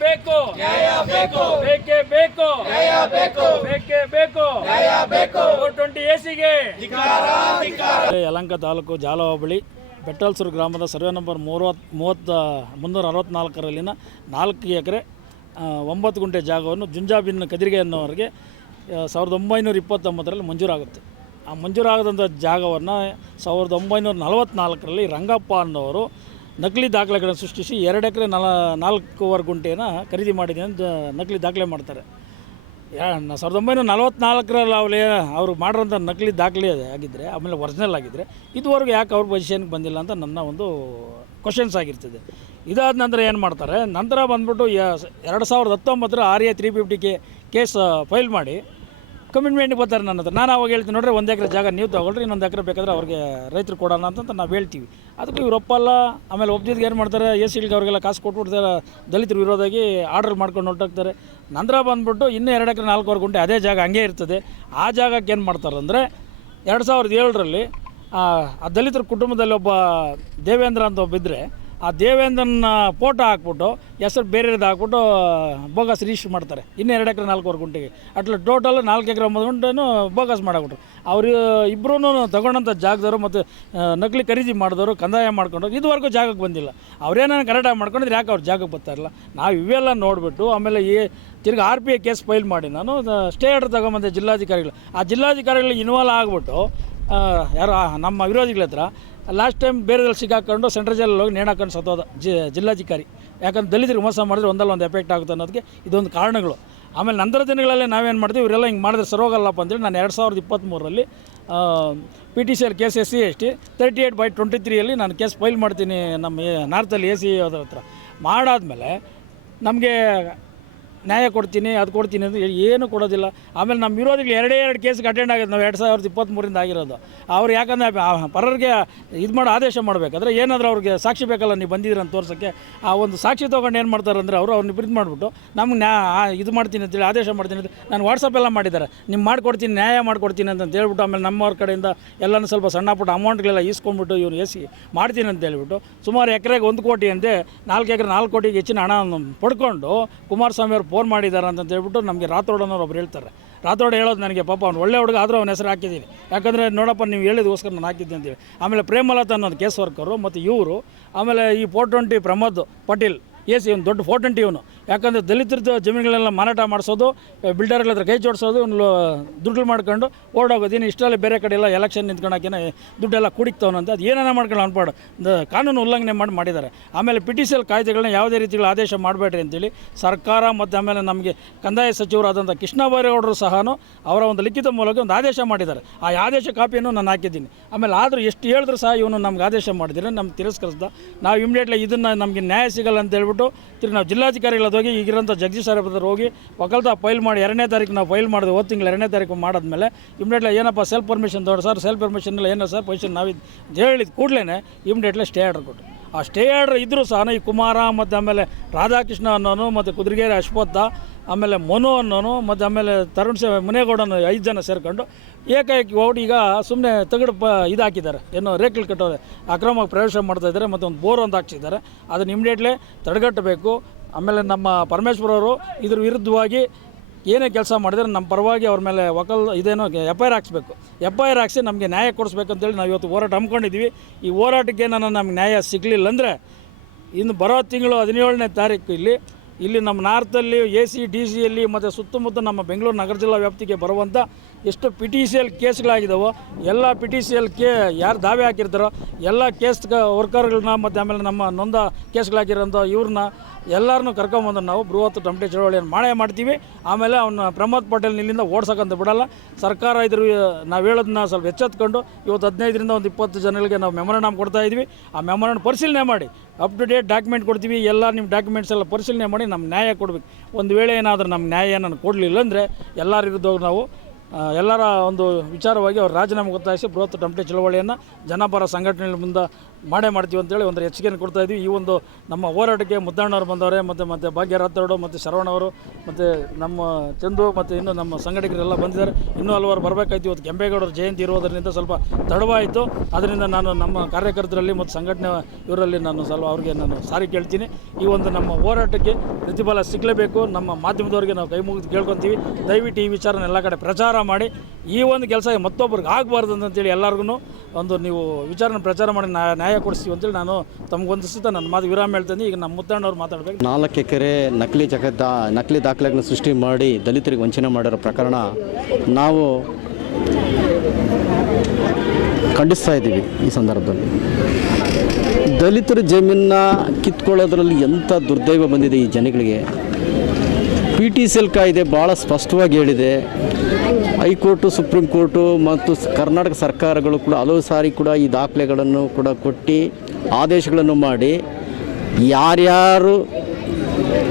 ಬೇಕು ಬೇಕೇ. ಬೇಕು ಟ್ವೆಂಟಿ ಎಸಿಗೆ ಯಲಂಕ ತಾಲೂಕು ಜಾಲ ಹೋಬಳಿ ಬೆಟ್ಟಲ್ಸೂರು ಗ್ರಾಮದ ಸರ್ವೆ ನಂಬರ್ ಮೂವತ್ತು ಮೂವತ್ತ, ಮುನ್ನೂರ ಅರವತ್ತ್ನಾಲ್ಕರಲ್ಲಿನ ನಾಲ್ಕು ಎಕರೆ ಒಂಬತ್ತು ಗುಂಟೆ ಜಾಗವನ್ನು ಜುಂಜಾಬಿನ್ ಕದಿರಿಗೆ ಅನ್ನೋರಿಗೆ ಸಾವಿರದ ಒಂಬೈನೂರ ಇಪ್ಪತ್ತೊಂಬತ್ತರಲ್ಲಿ ಮಂಜೂರಾಗುತ್ತೆ. ಆ ಮಂಜೂರಾಗದಂಥ ಜಾಗವನ್ನು ಸಾವಿರದ ಒಂಬೈನೂರ ನಲವತ್ತ್ನಾಲ್ಕರಲ್ಲಿ ರಂಗಪ್ಪ ಅನ್ನೋರು ನಕಲಿ ದಾಖಲೆಗಳನ್ನು ಸೃಷ್ಟಿಸಿ ಎರಡು ಎಕರೆ ನಲ ನಾಲ್ಕೂವರೆ ಗುಂಟೆಯನ್ನು ಖರೀದಿ ಮಾಡಿದೆ ಅಂತ ನಕಲಿ ದಾಖಲೆ ಮಾಡ್ತಾರೆ. ಸಾವಿರದ ಒಂಬೈನೂರ ನಲವತ್ನಾಲ್ಕರಲ್ಲಿ ಅವಲೇ ಅವರು ಮಾಡಿರೋಂಥ ನಕಲಿ ದಾಖಲೆ ಆಗಿದ್ದರೆ ಆಮೇಲೆ ಒರಿಜಿನಲ್ ಆಗಿದ್ದರೆ ಇದುವರೆಗೂ ಯಾಕೆ ಅವ್ರ ಪೊಸಿಷನ್ಗೆ ಬಂದಿಲ್ಲ ಅಂತ ನನ್ನ ಒಂದು ಕ್ವಶನ್ಸ್ ಆಗಿರ್ತದೆ. ಇದಾದ ನಂತರ ಏನು ಮಾಡ್ತಾರೆ, ನಂತರ ಬಂದ್ಬಿಟ್ಟು ಎರಡು ಸಾವಿರದ ಹತ್ತೊಂಬತ್ತರ R A three fifty K case file ಮಾಡಿ ಕಮಿಟ್ಮೆಂಟ್ಗೆ ಬರ್ತಾರೆ ನನ್ನ ಹತ್ರ. ನಾನು ಅವಾಗ ಹೇಳ್ತೀನಿ, ನೋಡ್ರಿ ಒಂದು ಎಕರೆ ಜಾಗ ನೀವು ತೊಗೊಳ್ರಿ, ಇನ್ನೊಂದು ಎಕರೆ ಬೇಕಾದ್ರೆ ಅವ್ರಿಗೆ ರೈತರು ಕೊಡೋಣ ಅಂತ ನಾವು ಹೇಳ್ತೀವಿ. ಅದಕ್ಕೂ ಇವ್ರು ಒಪ್ಪಲ್ಲ ಆಮೇಲೆ ಒಪ್ಪಿದ್ಗೆ ಏನು ಮಾಡ್ತಾರೆ, ಎಸ್ ಸಿಲ್ಗೆ ಅವ್ರಿಗೆಲ್ಲ ಕಾಸು ಕೊಟ್ಬಿಡ್ತಾರೆ, ದಲಿತರು ವಿರೋಧಾಗಿ ಆರ್ಡರ್ ಮಾಡ್ಕೊಂಡು ಹೊರಟೋಗ್ತಾರೆ ನಂತರ ಬಂದ್ಬಿಟ್ಟು ಇನ್ನೂ ಎರಡು ಎಕರೆ ನಾಲ್ಕುವರೆ ಗುಂಟೆ ಅದೇ ಜಾಗ ಹಂಗೆ ಇರ್ತದೆ. ಆ ಜಾಗಕ್ಕೆ ಏನು ಮಾಡ್ತಾರೆ ಅಂದರೆ, ಎರಡು ಸಾವಿರದ ಏಳರಲ್ಲಿ, ಆ ದಲಿತರ ಕುಟುಂಬದಲ್ಲಿ ಒಬ್ಬ ದೇವೇಂದ್ರ ಅಂತ ಒಬ್ಬ ಇದ್ದರೆ ಆ ದೇವೇಂದ್ರನ ಫೋಟೋ ಹಾಕ್ಬಿಟ್ಟು, ಹೆಸರು ಬೇರೆದು ಹಾಕ್ಬಿಟ್ಟು, ಬೋಗಸ್ ರಿಜಿಸ್ಟ್ರ್ ಮಾಡ್ತಾರೆ. ಇನ್ನು ಎರಡು ಎಕರೆ ನಾಲ್ಕೂವರೆ ಗುಂಟೆಗೆ. ಅಟ್ಲ ಟೋಟಲ್ ನಾಲ್ಕು ಎಕರೆ ಒಂಬತ್ತು ಗುಂಟೆನು ಬೋಗಸ್ ಮಾಡಾಕ್ಬಿಟ್ರು. ಅವರು ಇಬ್ಬರೂ ತಗೊಂಡಂಥ ಜಾಗದವರು ಮತ್ತು ನಕಲಿ ಖರೀದಿ ಮಾಡಿದವರು, ಕಂದಾಯ ಮಾಡ್ಕೊಂಡು ಇದುವರೆಗೂ ಜಾಗಕ್ಕೆ ಬಂದಿಲ್ಲ. ಅವ್ರೇನ ಕರೆಕ್ಟಾಗಿ ಮಾಡ್ಕೊಂಡಿದ್ರೆ ಯಾಕೆ ಅವ್ರು ಜಾಗಕ್ಕೆ ಬರ್ತಾ ಇಲ್ಲ ನಾವು ಇವೆಲ್ಲ ನೋಡಿಬಿಟ್ಟು, ಆಮೇಲೆ ಈ ತಿರ್ಗಿ R P I case file ಮಾಡಿ ನಾನು ಸ್ಟೇ ಆರ್ಡರ್ ತಗೊಂಬಂದೆ ಜಿಲ್ಲಾಧಿಕಾರಿಗಳು. ಆ ಜಿಲ್ಲಾಧಿಕಾರಿಗಳು ಇನ್ವಾಲ್ವ್ ಆಗಿಬಿಟ್ಟು ಯಾರು ನಮ್ಮ ವಿರೋಧಿಗಳ ಹತ್ರ ಲಾಸ್ಟ್ ಟೈಮ್ ಬೇರೆದಲ್ಲಿ ಸಿಕ್ಕಾಕೊಂಡು ಸೆಂಟ್ರಲ್ ಜೈಲಲ್ಲಿ ಹೋಗಿ ನೇಣು ಹಾಕೊಂಡು ಸತ್ತೋದ ಜಿ ಜಿಲ್ಲಾಧಿಕಾರಿ. ಯಾಕಂದ್ರೆ ದಲಿತರಿಗೆ ಮೋಸ ಮಾಡಿದ್ರೆ ಒಂದಲ್ಲ ಒಂದು ಎಫೆಕ್ಟ್ ಆಗುತ್ತೆ ಅನ್ನೋದಕ್ಕೆ ಇದೊಂದು ಕಾರಣಗಳು. ಆಮೇಲೆ ನಂತರ ದಿನಗಳಲ್ಲಿ ನಾವೇನು ಮಾಡ್ತೀವಿ, ಇವರೆಲ್ಲ ಹಿಂಗೆ ಮಾಡಿದ್ರೆ ಸರೋಗಲ್ಲಪ್ಪ ಅಂತೇಳಿ ನಾನು ಎರಡು ಸಾವಿರದ ಇಪ್ಪತ್ತ್ಮೂರರಲ್ಲಿ P T C L case S C S T thirty eight by twenty ತ್ರೀಯಲ್ಲಿ ನಾನು ಕೇಸ್ ಫೈಲ್ ಮಾಡ್ತೀನಿ ನಮ್ಮ ನಾರ್ತಲ್ಲಿ ಎ ಸಿ ಅದ್ರ ಹತ್ರ. ಮಾಡಾದಮೇಲೆ ನಮಗೆ ನ್ಯಾಯ ಕೊಡ್ತೀನಿ, ಅದು ಕೊಡ್ತೀನಿ ಅಂತ ಹೇಳಿ ಏನು ಕೊಡೋದಿಲ್ಲ. ಆಮೇಲೆ ನಮ್ಮ ವಿರೋಧಿಗಳು ಎರಡೇ ಎರಡು ಕೇಸ್ಗೆ ಅಟೆಂಡ್ ಆಗಿದೆ ನಾವು ಎರಡು ಸಾವಿರದ ಇಪ್ಪತ್ತ್ಮೂರಿಂದ ಆಗಿರೋದು. ಅವ್ರು ಯಾಕಂದರೆ ಪರರಿಗೆ ಇದು ಮಾಡಿ ಆದೇಶ ಮಾಡಬೇಕಾದ್ರೆ ಏನಾದರೂ ಅವ್ರಿಗೆ ಸಾಕ್ಷಿ ಬೇಕಲ್ಲ, ನೀವು ಬಂದಿದ್ದೀರ ಅಂತ ತೋರ್ಸೋಕ್ಕೆ ಆ ಒಂದು ಸಾಕ್ಷಿ ತೊಗೊಂಡು ಏನು ಮಾಡ್ತಾರೆ ಅಂದರೆ ಅವರು ಅವ್ರನ್ನ ಪ್ರಿಂಟ್ ಮಾಡಿಬಿಟ್ಟು, ನಮ್ಗೆ ನ್ಯಾ ಇದು ಮಾಡ್ತೀನಿ ಅಂತೇಳಿ ಆದೇಶ ಮಾಡ್ತೀನಿ ಅಂತ ನಾನು ವಾಟ್ಸಪ್ ಎಲ್ಲ ಮಾಡಿದ್ದಾರೆ. ನಿಮ್ಮ ಮಾಡ್ಕೊಡ್ತೀನಿ, ನ್ಯಾಯ ಮಾಡ್ಕೊಡ್ತೀನಿ ಅಂತ ಹೇಳ್ಬಿಟ್ಟು ಆಮೇಲೆ ನಮ್ಮವ್ರ ಕಡೆಯಿಂದ ಎಲ್ಲನೂ ಸ್ವಲ್ಪ ಸಣ್ಣ ಪುಟ್ಟ ಅಮೌಂಟ್ಗಳೆಲ್ಲ ಈಸ್ಕೊಂಡ್ಬಿಟ್ಟು ಇವ್ರು ಎಸಿ ಮಾಡ್ತೀನಿ ಅಂತ ಹೇಳ್ಬಿಟ್ಟು, ಸುಮಾರು ಎಕರೆಗೆ ಒಂದು ಕೋಟಿ ಅಂತೆ, ನಾಲ್ಕು ಎಕರೆ ನಾಲ್ಕು ಕೋಟಿಗೆ ಹೆಚ್ಚಿನ ಹಣ ಪಡ್ಕೊಂಡು ಕುಮಾರಸ್ವಾಮಿ ಅವ್ರು ಫೋನ್ ಮಾಡಿದ್ದಾರೆ ಅಂತ ಹೇಳ್ಬಿಟ್ಟು ನಮಗೆ ರಾತ್ರೋಡನವ್ರು ಒಬ್ರು ಹೇಳ್ತಾರೆ. ರಾತ್ರೋಡ ಹೇಳೋದು ನನಗೆ ಪಾಪ ಅವ್ನು ಒಳ್ಳೆ ಹುಡುಗ, ಆದರೂ ಅವನ ಹೆಸರು ಹಾಕಿದ್ದೀನಿ. ಯಾಕಂದರೆ ನೋಡಪ್ಪ, ನೀವು ಹೇಳಿದೋಸ್ಕರ ನಾನು ಹಾಕಿದ್ದೆ ಅಂತೇಳಿ ಆಮೇಲೆ ಪ್ರೇಮಲತಾ ಅನ್ನೋದು ಕೇಸ್ ವರ್ಕರು ಮತ್ತು ಇವರು, ಆಮೇಲೆ ಈ four twenty Pramod Patil. A C ಒಂದು ದೊಡ್ಡ ಫೋರ್ಟೆಂಟ್ ಇವನು. ಯಾಕಂದರೆ ದಲಿತರದ್ದು ಜಮೀನುಗಳೆಲ್ಲ ಮಾರಾಟ ಮಾಡಿಸೋದು ಬಿಲ್ಡರ್ಗಳ ಹತ್ರ ಕೈ ಜೋಡಿಸೋದು, ಇವನು ದುಡ್ಡು ಮಾಡ್ಕೊಂಡು ಓಡೋಗೋದು. ಇನ್ನು ಇಷ್ಟರಲ್ಲಿ ಬೇರೆ ಕಡೆ ಎಲ್ಲ ಎಲೆಕ್ಷನ್ ನಿಂತ್ಕೊಳಕ್ಕೇನೆ ದುಡ್ಡೆಲ್ಲ ಕುಡಿಕ್ತವನಂತೆ ಅದು ಏನೇನೋ ಮಾಡ್ಕೊಂಡು ಅನ್ಪಾಡು. ಕಾನೂನು ಉಲ್ಲಂಘನೆ ಮಾಡಿ ಮಾಡಿದ್ದಾರೆ. ಆಮೇಲೆ ಪಿ ಟಿ ಸಿ ಎಲ್ ಕಾಯ್ದೆಗಳನ್ನ ಯಾವುದೇ ರೀತಿಗಳ ಆದೇಶ ಮಾಡಬೇಡ್ರಿ ಅಂತೇಳಿ ಸರ್ಕಾರ ಮತ್ತು ಆಮೇಲೆ ನಮಗೆ ಕಂದಾಯ ಸಚಿವರಾದಂಥ ಕೃಷ್ಣ ಬೈರೇಗೌಡರು ಸಹ ಅವರ ಒಂದು ಲಿಖಿತ ಮೂಲಕ ಒಂದು ಆದೇಶ ಮಾಡಿದ್ದಾರೆ. ಆ ಆದೇಶ ಕಾಪಿಯನ್ನು ನಾನು ಹಾಕಿದ್ದೀನಿ. ಆಮೇಲೆ ಆದರೂ ಎಷ್ಟು ಹೇಳಿದ್ರು ಸಹ ಇವನು ನಮ್ಗೆ ಆದೇಶ ಮಾಡಿದ್ರೆ ನಮ್ಗೆ ತಿರಸ್ಕರಿಸ್ದ. ನಾವು ಇಮಿಡಿಯೇಟ್ಲಿ ಇದನ್ನು ನಮಗೆ ನ್ಯಾಯ ಸಿಗಲ್ಲ ಅಂತ ಹೇಳ್ಬಿಟ್ಟು ತಿರ್ಗಿ ನಾವು ಜಿಲ್ಲಾಧಿಕಾರಿಗಳ ಹೋಗಿ ಈಗಿರೋಂಥ ಜಗದೀಶ್ ಸರ್ ಹತ್ರ ಹೋಗಿ ಒಕ್ಕಲ್ತ ಫೈಲ್ ಮಾಡಿ ಎರಡನೇ ತಾರೀಕು ನಾವು ಫೈಲ್ ಮಾಡಿದ್ವಿ, ಹೋದ ತಿಂಗಳು ಎರಡನೇ ತಾರೀಕು ಮಾಡಿದ್ಮೇಲೆ ಇಮಿಡಿಯೇಟ್ಲಿ ಏನಪ್ಪ ಸೆಲ್ಫ್ ಪರ್ಮಿಷನ್ ತೊಗೊಂಡು ಸರ್ ಸೆಲ್ಫ್ ಪರ್ಮಿಷನ್ ಇಲ್ಲ ಏನೋ ಸರ್ ಪೊಸಿಷನ್ ನಾವಿದ್ದು ಹೇಳಿದ ಕೂಡಲೇ ಇಮಿಡಿಯೇಟ್ಲಿ ಸ್ಟೇ ಆರ್ಡರ್ ಕೊಟ್ಟು. ಆ ಸ್ಟೇ ಆರ್ಡರ್ ಇದ್ದರೂ ಸಹ ಈ ಕುಮಾರ ಮತ್ತು ಆಮೇಲೆ ರಾಧಾಕೃಷ್ಣ ಅನ್ನೋನು ಮತ್ತು ಕುದುರೆಗೇರಿ ಅಶ್ವತ್ಥ ಆಮೇಲೆ ಮನು ಅನ್ನೋನು, ಮತ್ತು ಆಮೇಲೆ ತರುಣ್ ಸೇ ಮುನೇಗೌಡನು ಐದು ಜನ ಸೇರ್ಕೊಂಡು ಏಕಾಏಕಿ ಓಡಿ ಈಗ ಸುಮ್ಮನೆ ತಗಡು ಪ, ಇದಾಕಿದ್ದಾರೆ. ಏನು ರೇಕ್ಲು ಕಟ್ಟೋದೆ. ಅಕ್ರಮವಾಗಿ ಪ್ರವೇಶ ಮಾಡ್ತಾ ಇದ್ದಾರೆ, ಮತ್ತು ಒಂದು ಬೋರ್ ಒಂದು ಹಾಕ್ಸಿದ್ದಾರೆ. ಅದನ್ನು ಇಮಿಡಿಯೇಟ್ಲಿ ತಡೆಗಟ್ಟಬೇಕು. ಆಮೇಲೆ ನಮ್ಮ ಪರಮೇಶ್ವರ ಅವರು ಇದ್ರ ವಿರುದ್ಧವಾಗಿ ಏನೇ ಕೆಲಸ ಮಾಡಿದ್ರೆ ನಮ್ಮ ಪರವಾಗಿ ಅವ್ರ ಮೇಲೆ ವಕಲ್ ಇದೇನೋ ಎಫ್ ಐ ಆರ್ ಹಾಕ್ಸ್ಬೇಕು. ಎಫ್ ಐ ಆರ್ ಹಾಕ್ಸಿ ನಮಗೆ ನ್ಯಾಯ ಕೊಡಿಸ್ಬೇಕಂತೇಳಿ ನಾವು ಇವತ್ತು ಹೋರಾಟ ಹಮ್ಮಿಕೊಂಡಿದ್ದೀವಿ. ಈ ಹೋರಾಟಕ್ಕೆ ನಾನು ನಮ್ಗೆ ನ್ಯಾಯ ಸಿಗಲಿಲ್ಲ ಅಂದರೆ ಇನ್ನು ಬರೋ ತಿಂಗಳು ಹದಿನೇಳನೇ ತಾರೀಕು ಇಲ್ಲಿ ಇಲ್ಲಿ ನಮ್ಮ ನಾರ್ತಲ್ಲಿ ಎ ಸಿ ಡಿ ಸಿಯಲ್ಲಿ ಮತ್ತು ಸುತ್ತಮುತ್ತ ನಮ್ಮ ಬೆಂಗಳೂರು ನಗರ ಜಿಲ್ಲಾ ವ್ಯಾಪ್ತಿಗೆ ಬರುವಂಥ ಎಷ್ಟು ಪಿ ಟಿ ಸಿ ಎಲ್ ಕೇಸ್ಗಳಾಗಿದ್ದಾವೋ ಎಲ್ಲ ಪಿ ಟಿ ಸಿ ಎಲ್ ಕೇ ಯಾರು ದಾವೆ ಹಾಕಿರ್ತಾರೋ, ಎಲ್ಲ ಕೇಸ್ ವರ್ಕರ್ಗಳನ್ನ ಮತ್ತು ಆಮೇಲೆ ನಮ್ಮ ನೊಂದ ಕೇಸ್ಗಳಾಗಿರೋಂಥ ಇವ್ರನ್ನ ಎಲ್ಲರನ್ನೂ ಕರ್ಕೊಂಬಂದು ನಾವು ಬೃಹತ್ ಟಮಟೆ ಚಳವಳಿಯನ್ನು ಮಾಡೇ ಮಾಡ್ತೀವಿ. ಆಮೇಲೆ ಅವನ್ನ ಪ್ರಮೋದ್ ಪಟೇಲ್ ಇಲ್ಲಿಂದ ಓಡ್ಸೋಕ್ಕಂತ ಬಿಡಲ್ಲ. ಸರ್ಕಾರ ಇದ್ರ, ನಾವು ಹೇಳೋದನ್ನ ಸ್ವಲ್ಪ ಎಚ್ಚೆತ್ಕೊಂಡು ಇವತ್ತು ಹದಿನೈದರಿಂದ ಒಂದು ಇಪ್ಪತ್ತು ಜನಗಳಿಗೆ ನಾವು ಮೆಮೊರಂಡಮ್ ಕೊಡ್ತಾ ಇದ್ವಿ. ಆ ಮೆಮೊರಂಡಮ್ ಪರಿಶೀಲನೆ ಮಾಡಿ. ಅಪ್ ಟು ಡೇಟ್ ಡಾಕ್ಯುಮೆಂಟ್ ಕೊಡ್ತೀವಿ, ಎಲ್ಲ ನಿಮ್ಮ ಡಾಕ್ಯುಮೆಂಟ್ಸ್ ಎಲ್ಲ ಪರಿಶೀಲನೆ ಮಾಡಿ ನಮ್ಮ ನ್ಯಾಯ ಕೊಡಬೇಕು. ಒಂದು ವೇಳೆ ಏನಾದರೂ ನಮ್ಮ ನ್ಯಾಯ ನಾನು ಕೊಡಲಿಲ್ಲ ಅಂದರೆ ಎಲ್ಲರ ವಿರುದ್ಧ ನಾವು ಎಲ್ಲರ ಒಂದು ವಿಚಾರವಾಗಿ ಅವ್ರು ರಾಜೀನಾಮೆ ಒತ್ತಾಯಿಸಿ ಬೃಹತ್ ಟಮಟೆ ಚಳವಳಿಯನ್ನು ಜನಪರ ಸಂಘಟನೆಗಳ ಮುಂದೆ ಮಾಡೇ ಮಾಡ್ತೀವಿ ಅಂತೇಳಿ ಒಂದು ಎಚ್ಚರಿಕೆಯನ್ನು ಕೊಡ್ತಾ ಇದ್ವಿ ಈ ಒಂದು ನಮ್ಮ ಹೋರಾಟಕ್ಕೆ ಮುದ್ದಣ್ಣವ್ರು ಬಂದವರೇ, ಮತ್ತು ಮತ್ತು ಭಾಗ್ಯರಥೋಡು ಮತ್ತು ಶರವಣವರು ಮತ್ತು ನಮ್ಮ ಚಂದು, ಮತ್ತು ಇನ್ನು ನಮ್ಮ ಸಂಘಟಕರೆಲ್ಲ ಬಂದಿದ್ದಾರೆ. ಇನ್ನೂ ಹಲವಾರು ಬರಬೇಕಾಯ್ತು. ಇವತ್ತು ಕೆಂಪೇಗೌಡರ ಜಯಂತಿ ಇರುವುದರಿಂದ ಸ್ವಲ್ಪ ತಡವಾಯಿತು. ಅದರಿಂದ ನಾನು ನಮ್ಮ ಕಾರ್ಯಕರ್ತರಲ್ಲಿ ಮತ್ತು ಸಂಘಟನೆ ಇವರಲ್ಲಿ ನಾನು ಸ್ವಲ್ಪ ಅವ್ರಿಗೆ ನಾನು ಸಾರಿ ಕೇಳ್ತೀನಿ. ಈ ಒಂದು ನಮ್ಮ ಹೋರಾಟಕ್ಕೆ ಪ್ರತಿಫಲ ಸಿಗಲೇಬೇಕು. ನಮ್ಮ ಮಾಧ್ಯಮದವರಿಗೆ ನಾವು ಕೈ ಮುಗಿದು ಕೇಳ್ಕೊತೀವಿ. ದಯವಿಟ್ಟು ಈ ವಿಚಾರನ ಎಲ್ಲ ಕಡೆ ಪ್ರಚಾರ ಮಾಡಿ. ಈ ಒಂದು ಕೆಲಸ ಮತ್ತೊಬ್ಬರಿಗೆ ಆಗಬಾರ್ದು ಅಂತೇಳಿ ಎಲ್ಲರಿಗೂ ಒಂದು ನೀವು ವಿಚಾರನ ಪ್ರಚಾರ ಮಾಡಿ. ನ್ಯಾಯ ನ್ಯಾಯ ಕೊಡಿಸ್ತೀವಿ ಅಂತೇಳಿ ನಾನು ತಮಗೊಂದಿಸುತ್ತಾ ನನ್ನ ಮಾತು ವಿರಾಮ ಹೇಳ್ತೇನೆ. ಈಗ ನಮ್ಮ ಮುದ್ದಣ್ಣವ್ರು ಮಾತಾಡಬೇಕು. ನಾಲ್ಕು ಎಕರೆ ನಕಲಿ ಜಗದ ನಕಲಿ ದಾಖಲೆಗಳನ್ನು ಸೃಷ್ಟಿ ಮಾಡಿ ದಲಿತರಿಗೆ ವಂಚನೆ ಮಾಡಿರೋ ಪ್ರಕರಣ ನಾವು ಖಂಡಿಸ್ತಾ ಇದ್ದೀವಿ ಈ ಸಂದರ್ಭದಲ್ಲಿ. ದಲಿತರ ಜಮೀನನ್ನ ಕಿತ್ಕೊಳ್ಳೋದ್ರಲ್ಲಿ ಎಂಥ ದುರ್ದೈವ ಬಂದಿದೆ ಈ ಜನಗಳಿಗೆ? ಪಿ ಟಿ ಸಿ ಎಲ್ ಕಾಯ್ದೆ ಭಾಳ ಸ್ಪಷ್ಟವಾಗಿ ಹೇಳಿದೆ. ಹೈಕೋರ್ಟು, ಸುಪ್ರೀಂ ಕೋರ್ಟು ಮತ್ತು ಕರ್ನಾಟಕ ಸರ್ಕಾರಗಳು ಕೂಡ ಹಲವು ಸಾರಿ ಕೂಡ ಈ ದಾಖಲೆಗಳನ್ನು ಕೂಡ ಕೊಟ್ಟು ಆದೇಶಗಳನ್ನು ಮಾಡಿ ಯಾರ್ಯಾರು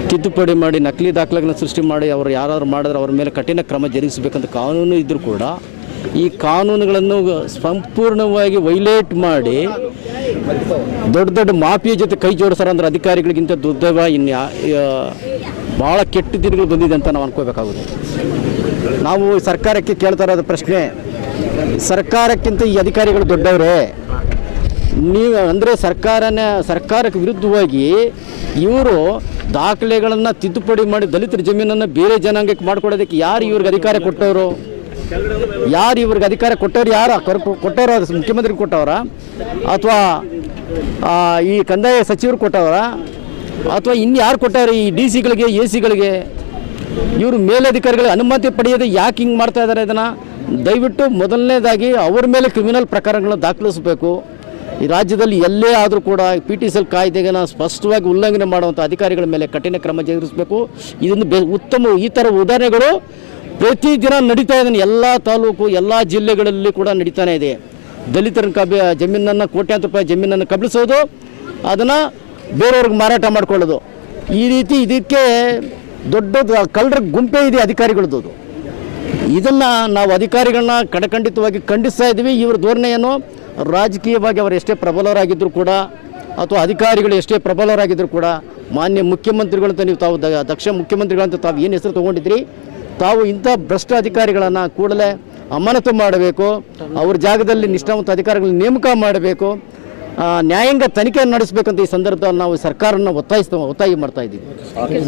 ತಿದ್ದುಪಡಿ ಮಾಡಿ ನಕಲಿ ದಾಖಲೆಗಳನ್ನು ಸೃಷ್ಟಿ ಮಾಡಿ ಅವರು ಯಾರಾದ್ರು ಮಾಡಿದ್ರೆ ಅವ್ರ ಮೇಲೆ ಕಠಿಣ ಕ್ರಮ ಜರುಗಿಸಬೇಕಂತ ಕಾನೂನು ಇದ್ದರೂ ಕೂಡ ಈ ಕಾನೂನುಗಳನ್ನು ಸಂಪೂರ್ಣವಾಗಿ ವೈಲೇಟ್ ಮಾಡಿ ದೊಡ್ಡ ದೊಡ್ಡ ಮಾಫಿಯ ಜೊತೆ ಕೈ ಜೋಡಿಸ್ತಾರೆ ಅಂದ್ರೆ ಅಧಿಕಾರಿಗಳಿಗಿಂತ ದುರ್ದೈವ ಇನ್ನು ಯಾ- ಯಾ- ಭಾಳ ಕೆಟ್ಟ ದಿನಗಳು ಬಂದಿದೆ ಅಂತ ನಾವು ಅನ್ಕೋಬೇಕಾಗುತ್ತೆ. ನಾವು ಸರ್ಕಾರಕ್ಕೆ ಕೇಳ್ತಾ ಇರೋದು ಪ್ರಶ್ನೆ, ಸರ್ಕಾರಕ್ಕಿಂತ ಈ ಅಧಿಕಾರಿಗಳು ದೊಡ್ಡವರೇ, ನೀವು ಅಂದರೆ ಸರ್ಕಾರನೇ, ಸರ್ಕಾರಕ್ಕೆ ವಿರುದ್ಧವಾಗಿ ಇವರು ದಾಖಲೆಗಳನ್ನು ತಿದ್ದುಪಡಿ ಮಾಡಿ ದಲಿತರ ಜಮೀನನ್ನು ಬೇರೆ ಜನಾಂಗಕ್ಕೆ ಮಾಡಿಕೊಡೋದಕ್ಕೆ ಯಾರು ಇವ್ರಿಗೆ ಅಧಿಕಾರ ಕೊಟ್ಟವರು? ಯಾರು ಇವ್ರಿಗೆ ಅಧಿಕಾರ ಕೊಟ್ಟವ್ರು ಯಾರು? ಕೊಟ್ಟವ್ರು ಮುಖ್ಯಮಂತ್ರಿ ಕೊಟ್ಟವರ? ಅಥವಾ ಈ ಕಂದಾಯ ಸಚಿವರು ಕೊಟ್ಟವರ? ಅಥವಾ ಇನ್ನು ಯಾರು ಕೊಟ್ಟಾರೆ ಈ ಡಿ ಸಿಗಳಿಗೆ, ಎ ಸಿಗಳಿಗೆ? ಇವರು ಮೇಲಧಿಕಾರಿಗಳ ಅನುಮತಿ ಪಡೆಯದೆ ಯಾಕೆ ಹಿಂಗೆ ಮಾಡ್ತಾ ಇದ್ದಾರೆ ಇದನ್ನು? ದಯವಿಟ್ಟು ಮೊದಲನೇದಾಗಿ ಅವ್ರ ಮೇಲೆ ಕ್ರಿಮಿನಲ್ ಪ್ರಕರಣಗಳನ್ನು ದಾಖಲಿಸಬೇಕು. ಈ ರಾಜ್ಯದಲ್ಲಿ ಎಲ್ಲೇ ಆದರೂ ಕೂಡ ಪಿ ಟಿ ಸಿ ಎಲ್ ಕಾಯ್ದೆಗೆ ಸ್ಪಷ್ಟವಾಗಿ ಉಲ್ಲಂಘನೆ ಮಾಡುವಂಥ ಅಧಿಕಾರಿಗಳ ಮೇಲೆ ಕಠಿಣ ಕ್ರಮ ಜರುಗಿಸಬೇಕು. ಇದನ್ನು ಬೆ ಉತ್ತಮ ಈ ಥರ ಉದಾಹರಣೆಗಳು ಪ್ರತಿದಿನ ನಡೀತಾ ಇದ್ದಾನೆ ಎಲ್ಲ ತಾಲೂಕು, ಎಲ್ಲ ಜಿಲ್ಲೆಗಳಲ್ಲಿ ಕೂಡ ನಡೀತಾನೆ ಇದೆ. ದಲಿತರ ಕಬ ಜಮೀನನ್ನು, ಕೋಟ್ಯಾಂತರ ರೂಪಾಯಿ ಜಮೀನನ್ನು ಕಬಳಿಸೋದು, ಅದನ್ನು ಬೇರೆಯವ್ರಿಗೆ ಮಾರಾಟ ಮಾಡ್ಕೊಳ್ಳೋದು. ಈ ರೀತಿ ಇದಕ್ಕೆ ದೊಡ್ಡ ಕಳ್ಳರ ಗುಂಪೇ ಇದೆ ಅಧಿಕಾರಿಗಳದ್ದು. ಇದನ್ನು ನಾವು ಅಧಿಕಾರಿಗಳನ್ನ ಕಡಖಂಡಿತವಾಗಿ ಖಂಡಿಸ್ತಾ ಇದ್ದೀವಿ. ಇವರ ಧೋರಣೆಯನ್ನು ರಾಜಕೀಯವಾಗಿ ಅವರು ಎಷ್ಟೇ ಪ್ರಬಲರಾಗಿದ್ದರೂ ಕೂಡ ಅಥವಾ ಅಧಿಕಾರಿಗಳು ಎಷ್ಟೇ ಪ್ರಬಲರಾಗಿದ್ದರೂ ಕೂಡ ಮಾನ್ಯ ಮುಖ್ಯಮಂತ್ರಿಗಳಂತ ನೀವು ತಾವು ದಕ್ಷ ಮುಖ್ಯಮಂತ್ರಿಗಳಂತ ತಾವು ಏನು ಹೆಸರು ತೊಗೊಂಡಿದ್ರಿ ತಾವು ಇಂಥ ಭ್ರಷ್ಟ ಅಧಿಕಾರಿಗಳನ್ನು ಕೂಡಲೇ ಅಮಾನತು ಮಾಡಬೇಕು. ಅವ್ರ ಜಾಗದಲ್ಲಿ ನಿಷ್ಠಾವಂತ ಅಧಿಕಾರಿಗಳನ್ನ ನೇಮಕ ಮಾಡಬೇಕು. ನ್ಯಾಯಾಂಗ ತನಿಖೆ ನಡೆಸಬೇಕಂತ ಈ ಸಂದರ್ಭದಲ್ಲಿ ನಾವು ಸರ್ಕಾರನ ಒತ್ತಾಯಿಸ್ತಾ ಒತ್ತಾಯ ಮಾಡ್ತಾ ಇದ್ದೀವಿ.